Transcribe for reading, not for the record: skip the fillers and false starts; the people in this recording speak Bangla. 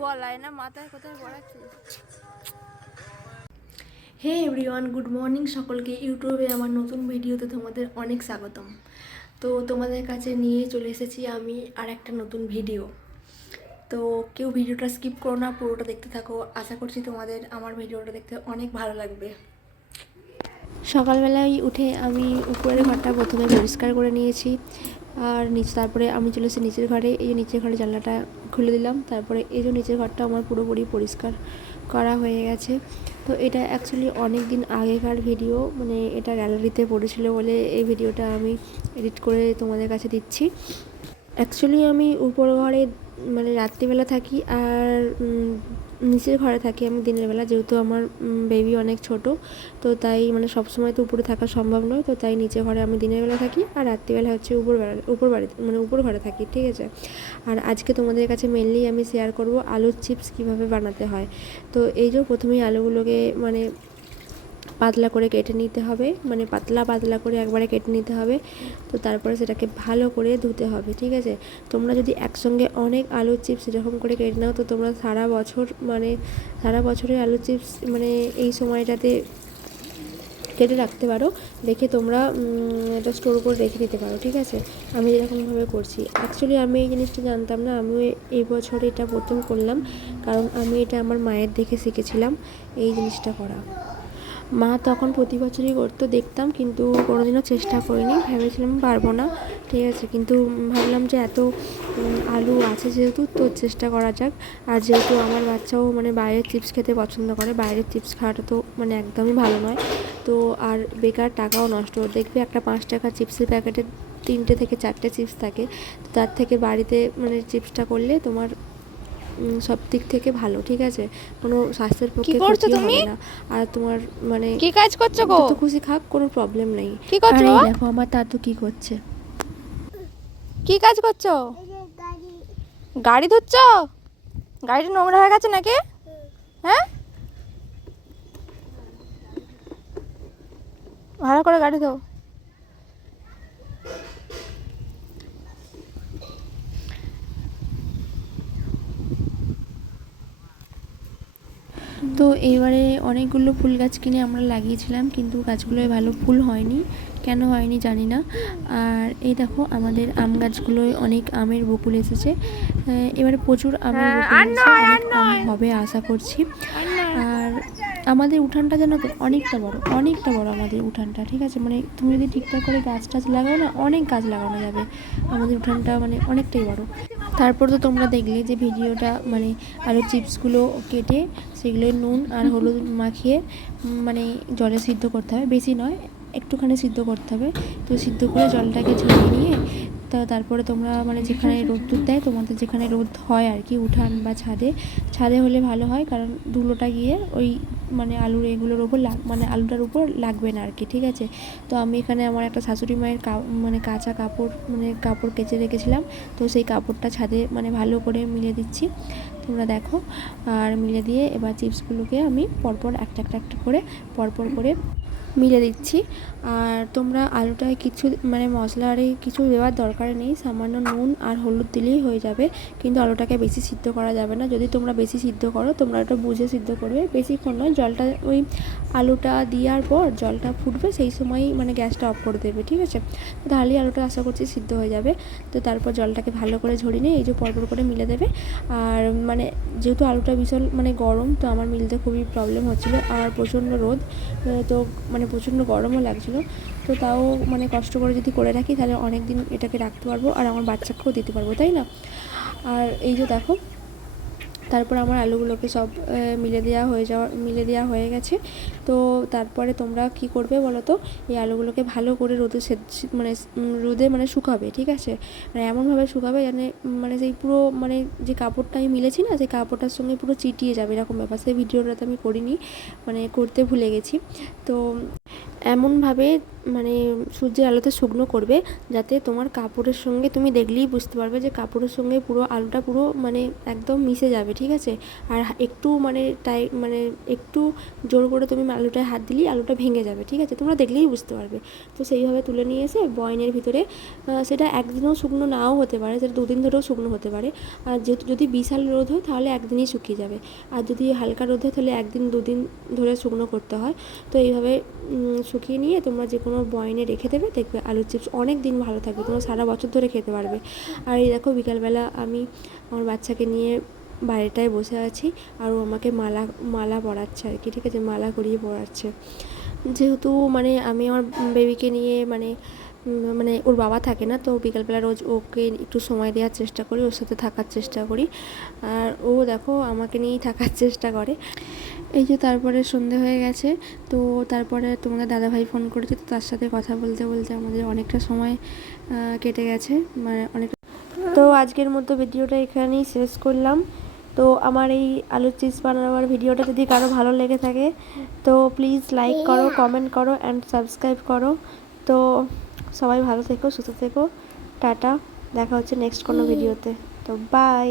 গলায় না মাথায় কোথায় পড়াচ্ছিস? হে এভরিওয়ান, গুড মর্নিং সকলকে। ইউটিউবে আমার নতুন ভিডিওতে তোমাদের অনেক স্বাগতম। তো তোমাদের কাছে নিয়ে চলে এসেছি আমি আর একটা নতুন ভিডিও। তো কেউ ভিডিওটা স্কিপ করো না, পুরোটা দেখতে থাকো। আশা করছি তোমাদের আমার ভিডিওটা দেখতে অনেক ভালো লাগবে। সকালবেলায় উঠে আমি উপরের ঘরটা প্রথমে পরিষ্কার করে নিয়েছি, আর তারপরে আমি চলে এসেছি নিচের ঘরে। এই যে নিচের ঘরে জানলাটা খুলে দিলাম, তারপরে এই যে নিচের ঘরটা আমার পুরোপুরি পরিষ্কার করা হয়ে গেছে। তো এটা অ্যাকচুয়ালি অনেক দিন আগেকার ভিডিও, মানে এটা গ্যালারিতে পড়েছিল বলে এই ভিডিওটা আমি এডিট করে তোমাদের কাছে দিচ্ছি। অ্যাকচুয়ালি আমি উপর ঘরে মানে রাত্রিবেলা থাকি, আর নিচের ঘরে থাকি আমি দিনের বেলা, যেহেতু আমার বেবি অনেক ছোট। তো তাই মানে সবসময় তো উপরে থাকা সম্ভব নয়, তো তাই নিচের ঘরে আমি দিনের বেলা থাকি, আর রাত্রিবেলা হচ্ছে উপর বাড়িতে মানে উপর ঘরে থাকি, ঠিক আছে। আর আজকে তোমাদের কাছে মেনলি আমি শেয়ার করব আলুর চিপস কীভাবে বানাতে হয়। তো এই যে প্রথমেই আলুগুলোকে মানে পাতলা করে কেটে নিতে হবে, মানে পাতলা করে একবারে কেটে নিতে হবে। তো তারপরে সেটাকে ভালো করে ধুতে হবে, ঠিক আছে। তোমরা যদি একসঙ্গে অনেক আলুর চিপস এরকম করে কেটে নাও, তো তোমরা সারা বছরের আলুর চিপস মানে এই সময়টাতে কেটে রাখতে পারো। রেখে তোমরা এটা স্টোর করে রেখে দিতে পারো, ঠিক আছে। আমি এরকমভাবে করছি। অ্যাকচুয়ালি আমি এই জিনিসটা জানতাম না, আমিও এই বছরে এটা প্রথম করলাম, কারণ আমি এটা আমার মায়ের দেখে শিখেছিলাম এই জিনিসটা করা। মা তখন প্রতি বছরই করতো, দেখতাম, কিন্তু কোনোদিনও চেষ্টা করিনি। ভেবেছিলাম পারবো না, ঠিক আছে, কিন্তু ভাবলাম যে এত আলু আছে যেহেতু, তো চেষ্টা করা যাক। আর যেহেতু আমার বাচ্চাও মানে বাইরের চিপস খেতে পছন্দ করে, বাইরের চিপস খাওয়াটা তো মানে একদমই ভালো নয়। তো আর বেকার টাকাও নষ্ট। দেখবে একটা 5 টাকা চিপসের প্যাকেটে 3টে থেকে 4টে চিপস থাকে, তো তার থেকে বাড়িতে মানে চিপসটা করলে তোমার সব দিক থেকে ভালো, ঠিক আছে। কোনো স্বাস্থ্যের পক্ষে ক্ষতি হবে না। আর তোমার মানে কি কাজ করছো গো? যত খুশি খাক, কোনো প্রবলেম নেই। কি করছো? আর এই দেখো আমার দাদু কি করছে। কি কাজ করছো? গাড়ি ধুচ্ছো? গাড়িটা নোংরা হয়ে গেছে নাকি? হ্যাঁ, ভালো করে গাড়ি ধো। তো এইবারে অনেকগুলো ফুল গাছ কিনে আমরা লাগিয়েছিলাম, কিন্তু গাছগুলোয় ভালো ফুল হয়নি। কেন হয়নি জানি না। আর এই দেখো আমাদের আম গাছগুলোয় অনেক আমের বকুল এসেছে। এবারে প্রচুর আমের বকুল এসেছে, অনেক আম হবে আশা করছি। আর আমাদের উঠানটা জানো তো অনেকটা বড় আমাদের উঠানটা, ঠিক আছে। মানে তুমি যদি ঠিকঠাক করে গাছ টাছ লাগাও না, অনেক গাছ লাগানো যাবে। আমাদের উঠানটা মানে অনেকটাই বড়। তারপর তো তোমরা দেখলে যে ভিডিওটা, মানে আলুর চিপসগুলো কেটে সেগুলো নুন আর হলুদ মাখিয়ে মানে জলে সিদ্ধ করতে হবে, বেশি নয়, একটুখানি সিদ্ধ করতে হবে। তো সিদ্ধ করে জলটাকে ঝরিয়ে নিয়ে তারপরে তোমরা মানে যেখানে রোদ্দুর দেয়, তোমাদের যেখানে রোদ হয় আর কি, উঠান বা ছাদে হলে ভালো হয়, কারণ ধুলোটা গিয়ে ওই মানে আলুর এগুলোর ওপর মানে আলুটার উপর লাগবে না আর কি, ঠিক আছে। তো আমি এখানে আমার একটা শাশুড়ি মায়ের মানে কাঁচা কাপড় কেচে রেখেছিলাম, তো সেই কাপড়টা ছাদে মানে ভালো করে মিলে দিচ্ছি, তোমরা দেখো। আর মিলে দিয়ে এবার চিপসগুলোকে আমি পরপর একটা করে পরপর করে মিলে দিচ্ছি। আর তোমরা আলুটায় কিছু মানে মশলা আর কিছু দেওয়ার দরকার নেই, সামান্য নুন আর হলুদ দিলেই হয়ে যাবে। কিন্তু আলুটাকে বেশি সিদ্ধ করা যাবে না। যদি তোমরা বেশি সিদ্ধ করো, তোমরা ওটা বুঝে সিদ্ধ করবে, বেশিক্ষণ নয়। জলটা ওই আলুটা দেওয়ার পর জলটা ফুটবে, সেই সময়ই মানে গ্যাসটা অফ করে দেবে, ঠিক আছে। তাহলেই আলুটা আশা করছি সিদ্ধ হয়ে যাবে। তো তারপর জলটাকে ভালো করে ঝরিয়ে নিয়ে এই যে পরপর করে মিলে দেবে। আর মানে যেহেতু আলুটা ভীষণ মানে গরম, তো আমার মিলতে খুবই প্রবলেম হচ্ছিলো, আর প্রচণ্ড রোদ, তো মানে প্রচণ্ড গরমও লাগছিলো। তো তাও মানে কষ্ট করে যদি করে রাখি, তাহলে অনেক দিন এটাকে রাখতে পারবো, আর আমার বাচ্চাকেও দিতে পারবো, তাই না। আর এই যে দেখো, তারপর আমার আলুগুলোকে সব মিলে দেওয়া হয়ে গেছে। তো তারপরে তোমরা কি করবে বলো তো, এই আলুগুলোকে ভালো করে রোদে মানে শুকাবে, ঠিক আছে। মানে এমনভাবে শুকাবে যেন মানে সেই পুরো মানে যে কাপড়টা আমি মিলেছি না, সেই কাপড়টার সঙ্গে পুরো চিটিয়ে যাবে, এরকম ব্যাপার। সেই ভিডিওটা তো আমি করিনি, মানে করতে ভুলে গেছি। তো এমনভাবে মানে সূর্যের আলোতে শুকনো করবে যাতে তোমার কাপড়ের সঙ্গে তুমি দেখলেই বুঝতে পারবে যে কাপড়ের সঙ্গে পুরো আলুটা পুরো মানে একদম মিশে যাবে, ঠিক আছে। আর একটু মানে মানে একটু জোর করে তুমি আলুটায় হাত দিলেই আলুটা ভেঙে যাবে, ঠিক আছে, তোমরা দেখলেই বুঝতে পারবে। তো সেইভাবে তুলে নিয়ে এসে বয়নের ভিতরে সেটা একদিনও শুকনো নাও হতে পারে, সেটা 2 দিন ধরেও শুকনো হতে পারে। আর যদি বিশাল রোদ হয় তাহলে একদিনই শুকিয়ে যাবে, আর যদি হালকা রোদ হয় তাহলে 1 দিন 2 দিন ধরে শুকনো করতে হয়। তো এইভাবে শুকিয়ে নিয়ে তোমরা যে কোনো বয়নে রেখে দেবে, দেখবে আলুর চিপস অনেক দিন ভালো থাকবে, তোমরা সারা বছর ধরে খেতে পারবে। আর এই দেখো বিকালবেলা আমি আমার বাচ্চাকে নিয়ে বাইরেটায় বসে আছি, আর ও আমাকে মালা পরাচ্ছে আর কি, ঠিক আছে, মালা করিয়ে পরাচ্ছে। যেহেতু মানে আমি আমার বেবিকে নিয়ে মানে মানে ওর বাবা থাকে না, তো বিকালবেলা রোজ ওকে একটু সময় দেওয়ার চেষ্টা করি, ওর সাথে থাকার চেষ্টা করি। আর ও দেখো আমাকে নিয়েই থাকার চেষ্টা করে। এই যে তারপরে সন্ধে হয়ে গেছে, তো তারপরে তোমাদের দাদাভাই ফোন করেছে, তো তার সাথে কথা বলতে বলতে আমাদের অনেকটা সময় কেটে গেছে, মানে অনেক। তো আজকের মতো ভিডিওটা এখানেই শেষ করলাম। তো আমার এই আলুর চিপস বানানোর ভিডিওটা যদি কারো ভালো লেগে থাকে তো প্লিজ লাইক করো, কমেন্ট করো অ্যান্ড সাবস্ক্রাইব করো। তো সবাই ভালো থেকো, সুস্থ থেকো, টাটা, দেখা হচ্ছে নেক্সট কোনো ভিডিওতে। তো বাই।